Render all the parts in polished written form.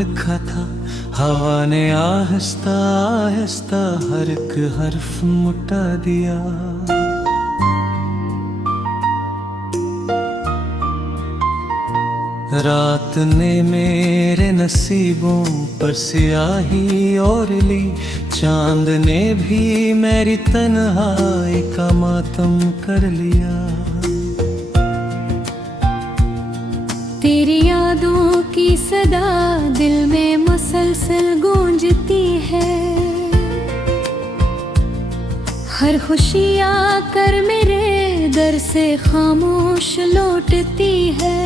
लिखा था, हवा ने आहिस्ता आहिस्ता हर एक हर्फ मुटा दिया। रात ने मेरे नसीबों पर स्याही और ली, चांद ने भी मेरी तन्हाई का मातम कर लिया। तेरी यादों की सदा दिल में मुसलसल गूंजती है, हर खुशी आकर मेरे दर से खामोश लौटती है।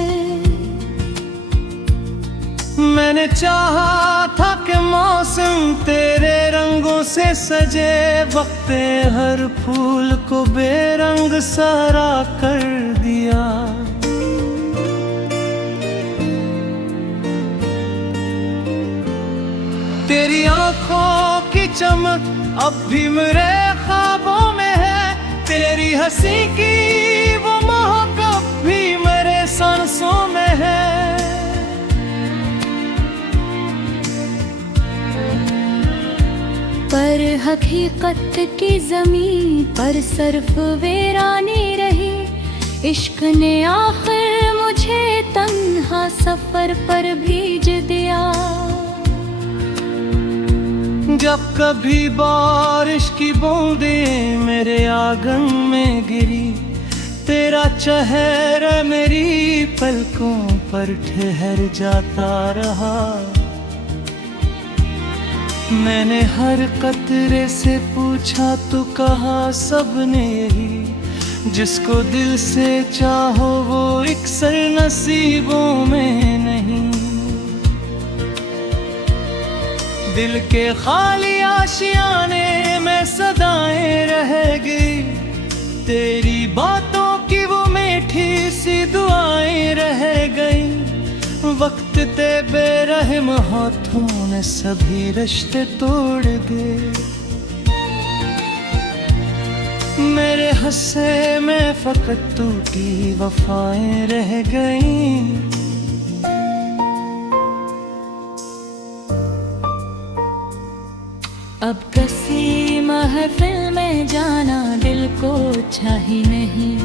मैंने चाहा था कि मौसम तेरे रंगों से सजे, वक्ते हर फूल को बेरंग सारा कर दिया। तेरी आंखों की चमक अब भी मेरे ख्वाबों में है, तेरी हंसी की वो महक अब भी मेरे सांसों में है। पर हकीकत की ज़मीन पर सिर्फ वीरानी रही, इश्क ने आखिर मुझे तन्हा सफर पर भेज दिया। जब कभी बारिश की बूंदें मेरे आंगन में गिरी, तेरा चेहरा मेरी पलकों पर ठहर जाता रहा। मैंने हर कतरे से पूछा तो कहा सबने यही, जिसको दिल से चाहो वो अक्सर नसीबों में नहीं। दिल के खाली आशियाने में सदाएं रह गई, तेरी बातों की वो मीठी सी दुआएं रह गई। वक्त ते बेरहम हाथों ने सभी रिश्ते तोड़ दिए, मेरे हंसे में फकत टूटी वफाएं रह गईं। अब किसी महफिल में जाना दिल को चाही नहीं,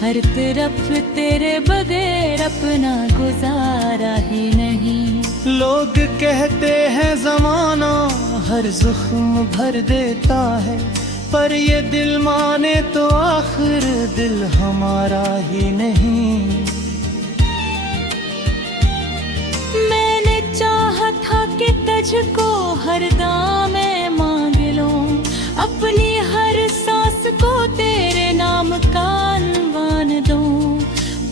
हर तरफ तेरे बगैर अपना गुजारा ही नहीं। लोग कहते हैं ज़माना हर ज़ख्म भर देता है, पर ये दिल माने तो आखिर दिल हमारा ही नहीं। मैंने चाहा था कि तुझको हर दाम में मांग लूं, अपनी हर सांस को तेरे नाम का अन्वान दूं,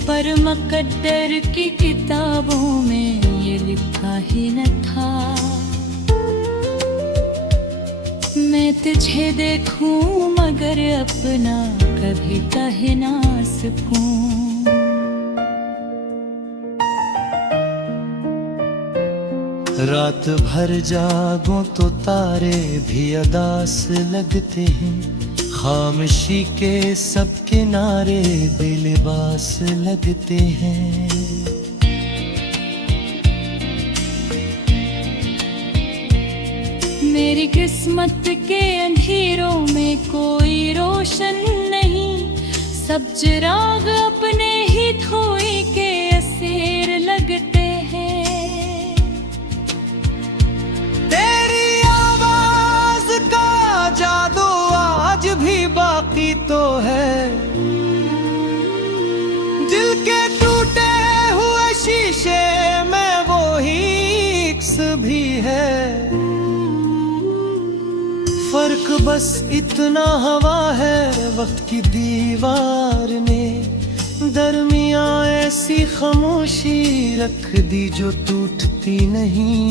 पर मुकद्दर की किताबों में ये लिखा ही न था। मैं तुझे देखूं मगर अपना कभी कह ना सकूं। रात भर जागो तो तारे भी अदास लगते हैं, खामोशी के सब किनारे बेलिबास लगते हैं। मेरी किस्मत के अंधेरों में कोई रोशन नहीं, सब चिराग अपने ही धोए के असीर लगते हैं। तेरी आवाज का जादू आज भी बाकी तो है, दिल के टूटे हुए शीशे में वो ही इक्स भी है। फर्क बस इतना हवा है वक्त की दीवार ने, दरमियां ऐसी खामोशी रख दी जो टूटती नहीं।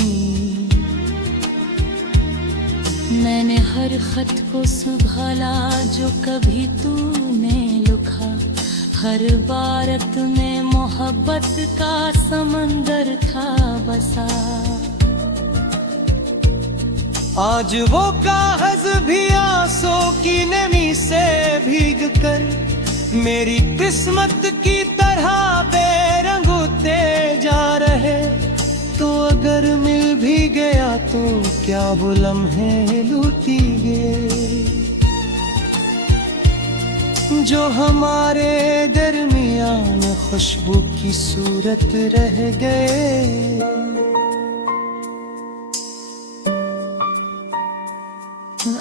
मैंने हर खत को संभाला जो कभी तूने लिखा, हर बारत में मोहब्बत का समंदर था बसा। आज वो कागज भी आंसू की नमी से भीग कर मेरी किस्मत की तरह बेरंग होते जा रहे। तो अगर मिल तो क्या वो लम्हे लूटी गए जो हमारे दरमियान खुशबू की सूरत रह गए।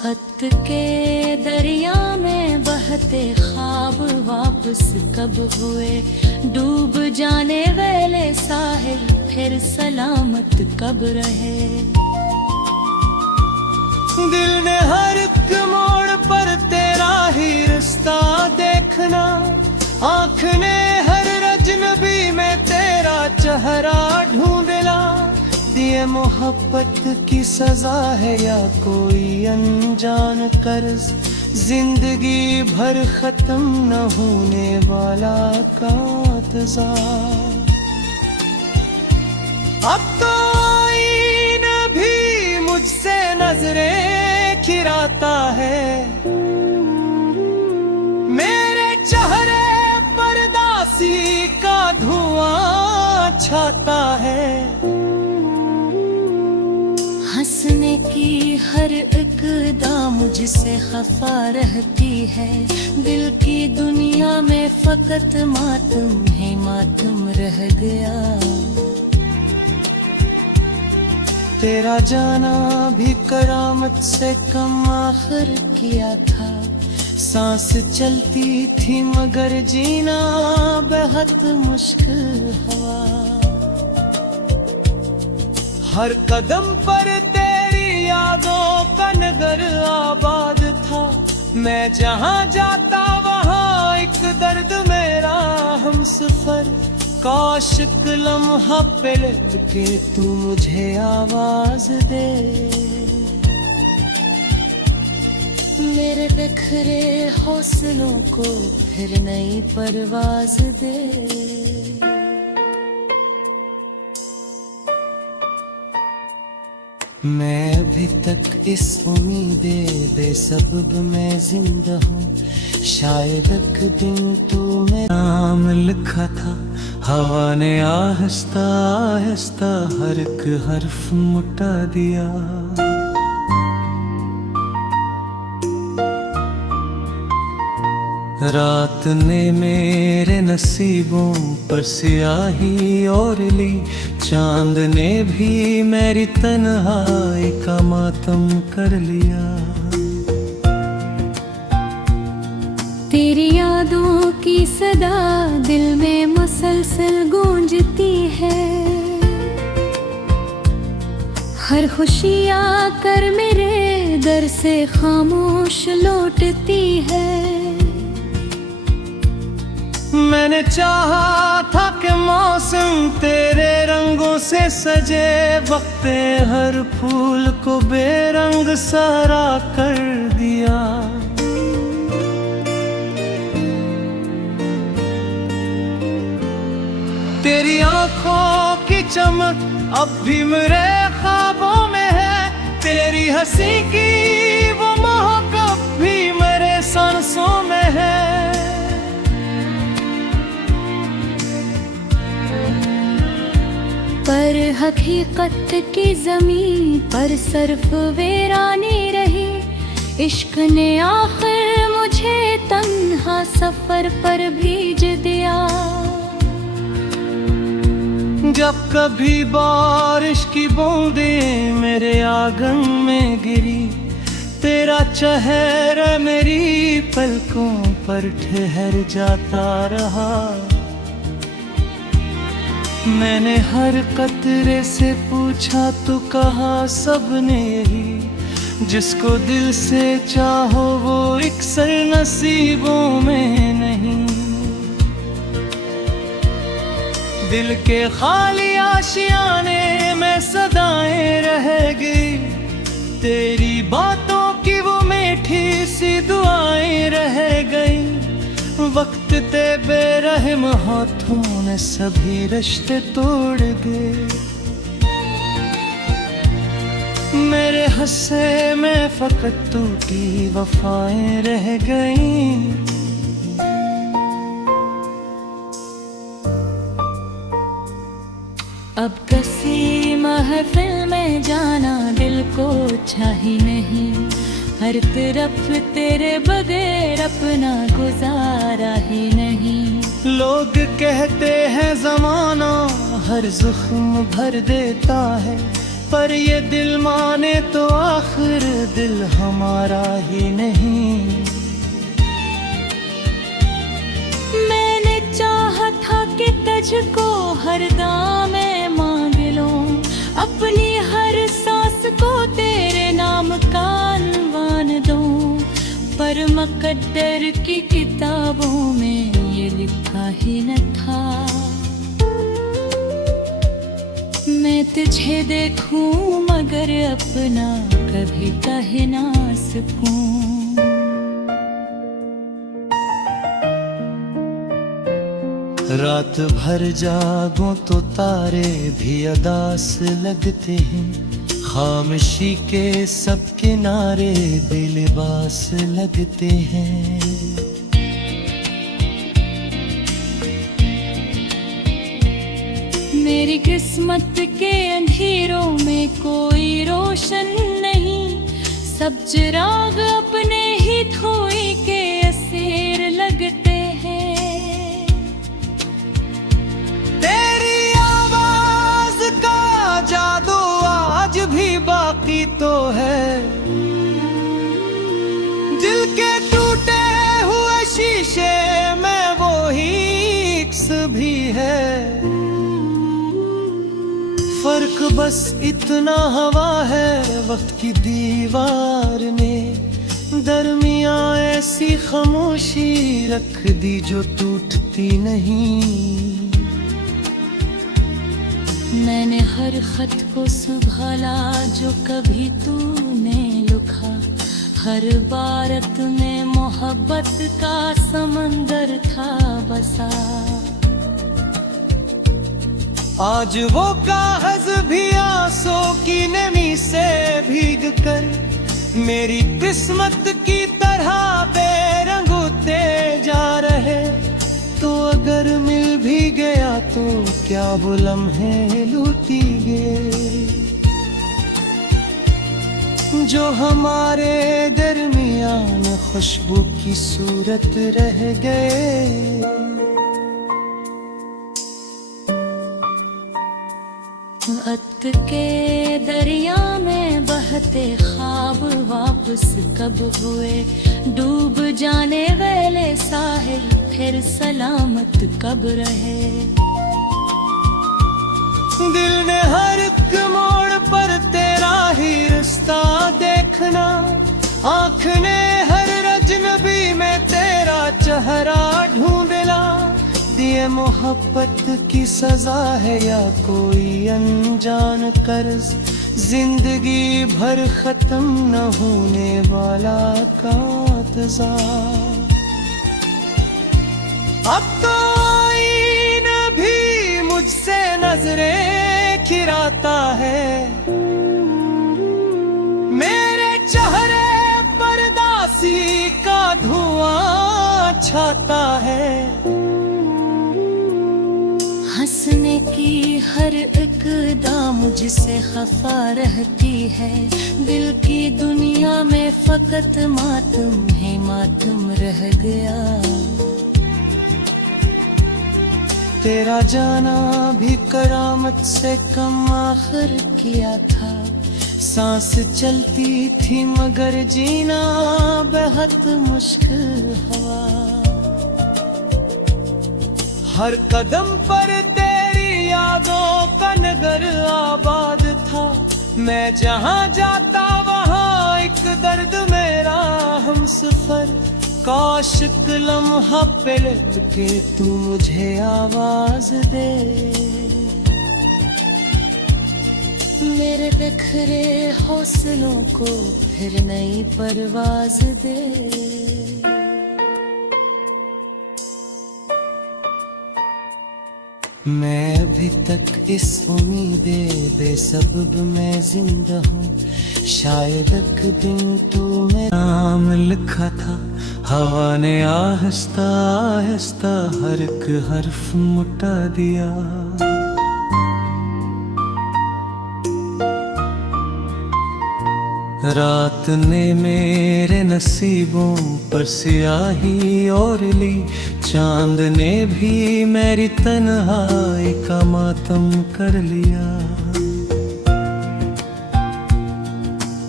अत के दरिया में बहते ख्वाब वापस कब हुए, डूब जाने वाले साहिल फिर सलामत कब रहे। दिल ने हर एक मोड़ पर तेरा ही रास्ता देखना, आँख ने हर अजनबी में तेरा चेहरा ढूंढना। ये मोहब्बत की सजा है या कोई अनजान कर्ज, जिंदगी भर खत्म न होने वाला इंतजार। अब तो आईना भी मुझसे नजरें खिराता है, मेरे चेहरे पर दासी का धुआं छाता है। हंसने की हर एक अदा मुझसे खफा रहती है, दिल की दुनिया में फकत मातम है, मातम रह गया। तेरा जाना भी करामत से कम आखिर किया था, सांस चलती थी मगर जीना बेहद मुश्किल हुआ। हर कदम पर तेरी यादों का नगर आबाद था, मैं जहां जाता वहां एक दर्द मेरा हम सफर। काश एक लम्हा पलट के तू मुझे आवाज दे, मेरे बिखरे हौसलों को फिर नई परवाज दे। मैं अभी तक इस उम्मीदे बेसबब में जिंदा हूँ, शायद एक दिन तू मेरा नाम लिखा था, हवा ने आहिस्ता आहिस्ता हर एक हर्फ मिटा दिया। रात ने मेरे नसीबों पर स्याही और ली, चांद ने भी मेरी तन्हाई का मातम कर लिया। तेरी यादों की सदा दिल में मुसलसल गूंजती है, हर खुशी आकर मेरे दर से खामोश लौटती है। मैंने चाहा था कि मौसम तेरे रंगों से सजे, वक्त हर फूल को बेरंग सारा कर दिया। तेरी आंखों की चमक अब भी मेरे ख्वाबों में है, तेरी हंसी की वो महक अब भी मेरे सांसों में है। पर हकीकत की ज़मीन पर सर्फ वीरानी रही, इश्क ने आखिर मुझे तन्हा सफर पर भेज दिया। जब कभी बारिश की बूंदें मेरे आंगन में गिरी, तेरा चेहरा मेरी पलकों पर ठहर जाता रहा। मैंने हर कतरे से पूछा तो कहा सबने यही, जिसको दिल से चाहो वो अक्सर नसीबों में नहीं। दिल के खाली आशियाने में सदाएं रह गई, तेरी बातों की वो मीठी सी दुआएं रह गई। वक्त ते बेरहम हाथों ने सभी रिश्ते तोड़ गए, मेरे हस्से में फकत तू की वफाएं रह गईं। अब कसी महफिल में जाना दिल को चाही नहीं, हर तरफ तेरे बगैर अपना गुजारा ही नहीं। लोग कहते हैं ज़माना हर ज़ख्म भर देता है, पर ये दिल माने तो आखिर दिल हमारा ही नहीं। मैंने चाहा था कि तुझको हर दाम में मांग लूं, अपनी हर सांस को तेरे नाम का अनवान दूं, पर मुकद्दर की किताबों में ये लिखा ही न था। मैं तुझे देखूं मगर अपना कभी कह ना सकूं। रात भर जागूं तो तारे भी अदास लगते हैं, खामोशी के सब किनारे बेलिबास लगते हैं। मेरी किस्मत के अंधेरों में कोई रोशन नहीं, सब चिराग अपने ही धोई के असीर लगते हैं। तेरी आवाज का जादू आज भी बाकी तो है, दिल के टूटे हुए शीशे में वो ही इक्स भी है। फर्क बस इतना हवा है वक्त की दीवार ने, दरमियां ऐसी खामोशी रख दी जो टूटती नहीं। मैंने हर खत को संभाला जो कभी तूने लिखा, हर बारत में मोहब्बत का समंदर था बसा। आज वो कागज भी आंसू की नमी से भीग कर मेरी किस्मत की तरह बेरंग होते जा रहे। तो अगर मिल भी गया तो क्या वो लम्हे लूटी गए जो हमारे दरमियान खुशबू की सूरत रह गए। वक्त के दरिया में बहते ख्वाब वापस कब हुए, डूब जाने वाले साहिल फिर सलामत कब रहे। दिल ने हर एक मोड़ पर तेरा ही रास्ता देखना, आँख ने हर अजनबी में तेरा चेहरा ढूंढना। दिए मोहब्बत की सजा है या कोई अनजान कर्ज, जिंदगी भर खत्म न होने वाला कातजा। अब तो आईना भी मुझसे नजरें खिराता है, मेरे चेहरे पर दासी का धुआं छाता है। हंसने की हर एक अदा मुझसे खफा रहती है, दिल की दुनिया में फकत मातम है मातम रह गया। तेरा जाना भी करामत से कम आखिर किया था, सांस चलती थी मगर जीना बेहद मुश्किल हुआ। हर कदम पर तेरी यादों का नगर आबाद था, मैं जहाँ जाता वहाँ एक दर्द मेरा हमसफर। काश एक लम्हा पलट के तू मुझे आवाज दे, मेरे बिखरे हौसलों को फिर नई परवाज दे। मैं अभी तक इस उम्मीदे बेसबब में जिंदा हूँ, शायद एक दिन तू मेरा नाम लिखा था, हवा ने आहिस्ता आहिस्ता हर एक हर्फ मुटा दिया। रात ने मेरे नसीबों पर स्याही और ली, चांद ने भी मेरी तन्हाई का मातम कर लिया।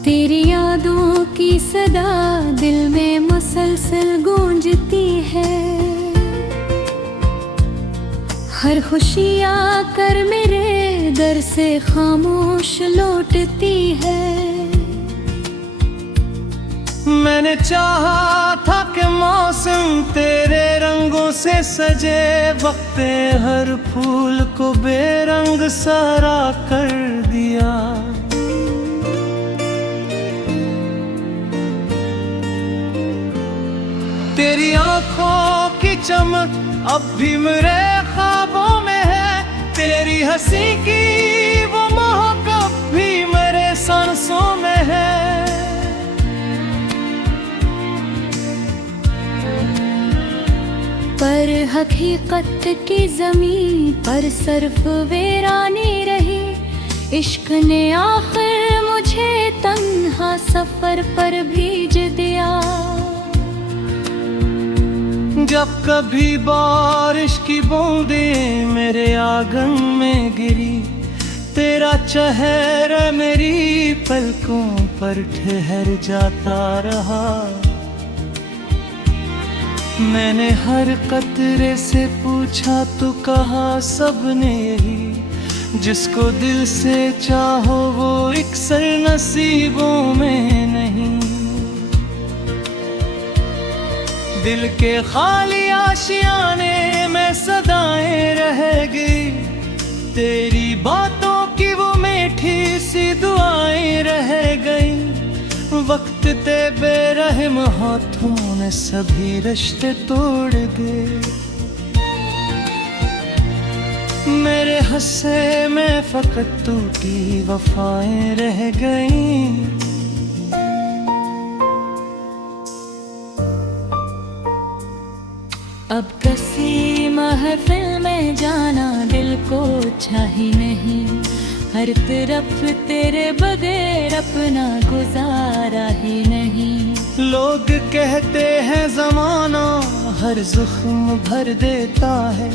तेरी यादों की सदा दिल में मुसलसल गूंजती है, हर खुशी आकर मेरे दर से खामोश लौटती है। मैंने चाहा था कि मौसम तेरे रंगों से सजे, वक्त हर फूल को बेरंग सारा कर दिया। तेरी आंखों की चमक अब भी मेरे ख्वाबों में है, तेरी हंसी की वो महक अब भी मेरे सांसों में है। पर हकीकत की ज़मीन पर सिर्फ वीरानी रही, इश्क ने आखिर मुझे तन्हा सफर पर भेज दिया। जब कभी बारिश की बूंदें मेरे आंगन में गिरी, तेरा चेहरा मेरी पलकों पर ठहर जाता रहा। मैंने हर कतरे से पूछा तो कहा सबने यही, जिसको दिल से चाहो वो अक्सर नसीबों में नहीं। दिल के खाली आशियाने में सदाएं रह गई, तेरी बातों की वो मीठी सी दुआएं रह गई। वक्त ते बेरहम हाथों ने सभी रिश्ते तोड़ दिए, मेरे हंसे में फकत टूटी वफाएं रह गईं। अब किसी महफिल में जाना दिल को चाही नहीं, हर तरफ तेरे बगैर अपना गुजारा ही नहीं। लोग कहते हैं ज़माना हर ज़ख्म भर देता है,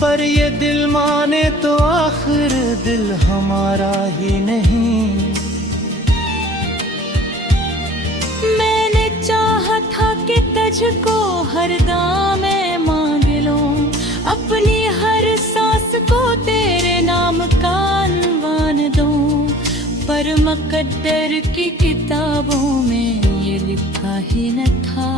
पर ये दिल माने तो आखिर दिल हमारा ही नहीं। मैंने चाहा था कि तुझको हर दामे मांग लूं, अपनी हर सांस को तेरे नाम का अनवान दूं, पर मुकद्दर की किताबों में ये लिखा ही न था।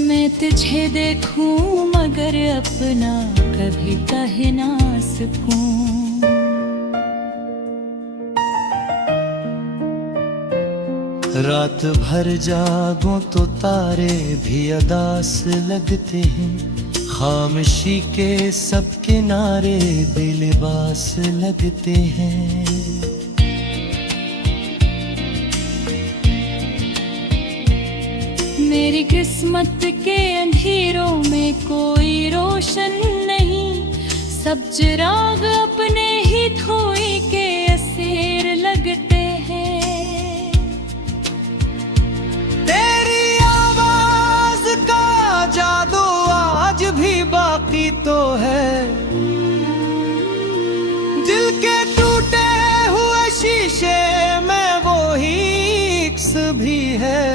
मैं तुझे देखूं मगर अपना कभी कह ना सकूं। रात भर जागो तो तारे भी अदास लगते हैं, खामोशी के सब किनारे बेलिबास लगते हैं। मेरी किस्मत के अंधेरों में कोई रोशन नहीं, सब चिराग अपने ही धोई के असीर लगते हैं। तेरी आवाज का जादू आज भी बाकी तो है, दिल के टूटे हुए शीशे में वो ही इक्स भी है।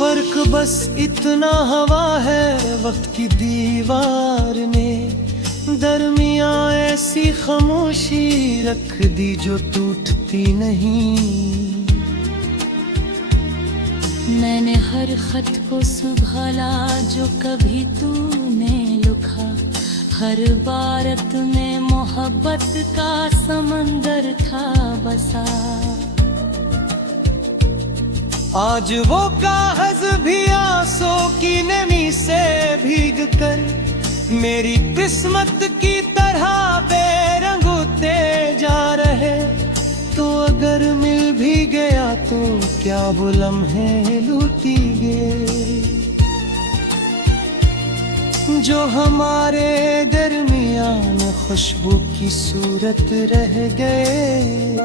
फर्क बस इतना हवा है वक्त की दीवार ने, दरमियां ऐसी खामोशी रख दी जो टूटती नहीं। मैंने हर खत को संभाला जो कभी तूने लिखा, हर बारत में मोहब्बत का समंदर था बसा। आज वो कागज भी आंसू की नमी से भीग कर मेरी किस्मत की तरह बेरंग होते जा रहे। तो अगर मिल भी गया तो क्या वो लम्हे लूटी गए जो हमारे दरमियान खुशबू की सूरत रह गए।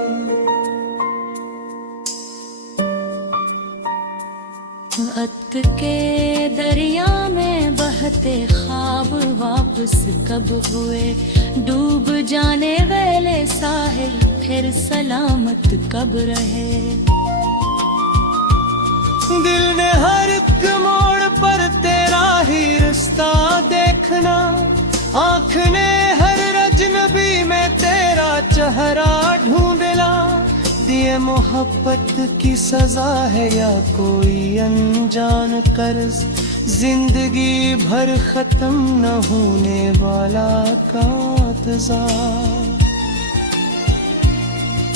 अत के दरिया में बहते ख्वाब वापस कब हुए, डूब जाने वाले साहिल फिर सलामत कब रहे। दिल ने हर एक मोड़ पर तेरा ही रास्ता देखना, आँख ने हर अजनबी में तेरा चेहरा ढूंढना। ये मोहब्बत की सजा है या कोई अनजान कर्ज, जिंदगी भर खत्म न होने वाला कातजा।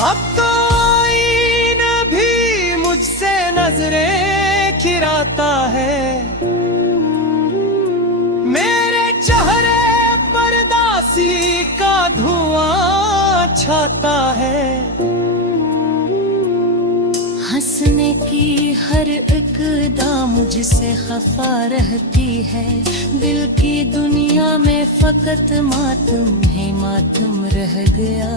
अब तो आईना भी मुझसे नजरें खिराता है, मेरे चेहरे पर दासी का धुआं छाता है। हंसने की हर एक अदा मुझसे खफा रहती है, दिल की दुनिया में फकत मातम है, मातम रह गया।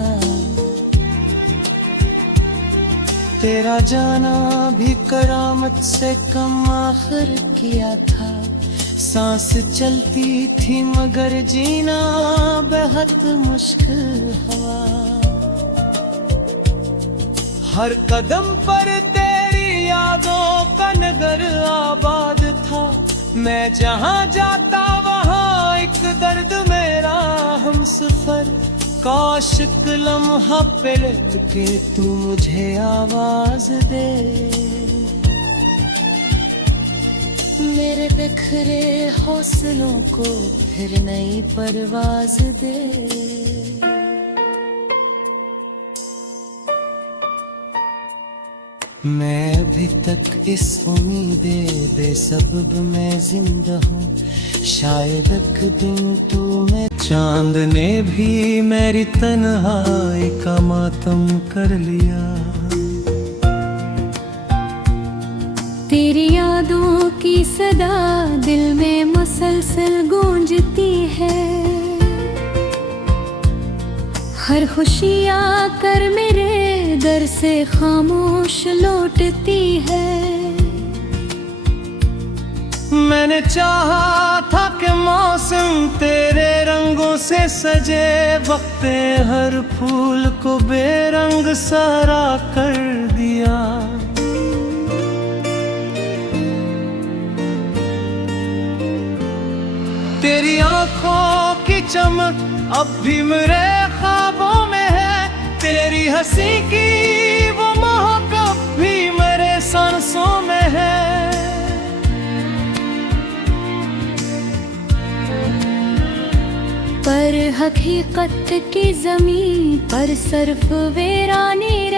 तेरा जाना भी करामत से कम आखिर किया था, सांस चलती थी मगर जीना बेहद मुश्किल हुआ। हर कदम पर तेरी यादों का नगर आबाद था, मैं जहाँ जाता वहाँ एक दर्द मेरा हमसफर। काश एक लम्हा पलट के तू मुझे आवाज दे, मेरे बिखरे हौसलों को फिर नई परवाज दे। मैं अभी तक इस उम्मीदे बेसबब में जिंदा हूँ, शायद एक दिन तू मैं। चांद ने भी मेरी तन्हाई का मातम कर लिया, तेरी यादों की सदा दिल में मुसलसल गूंजती है। हर खुशी आकर मेरे दर से खामोश लौटती है। मैंने चाहा था कि मौसम तेरे रंगों से सजे, वक्त हर फूल को बेरंग सारा कर दिया। तेरी आंखों की चमक अब भी मेरे ख्वाबों में है, तेरी हंसी की वो महक अब भी मेरे सांसों में है। पर हकीकत की ज़मीं पर सिर्फ वीरानी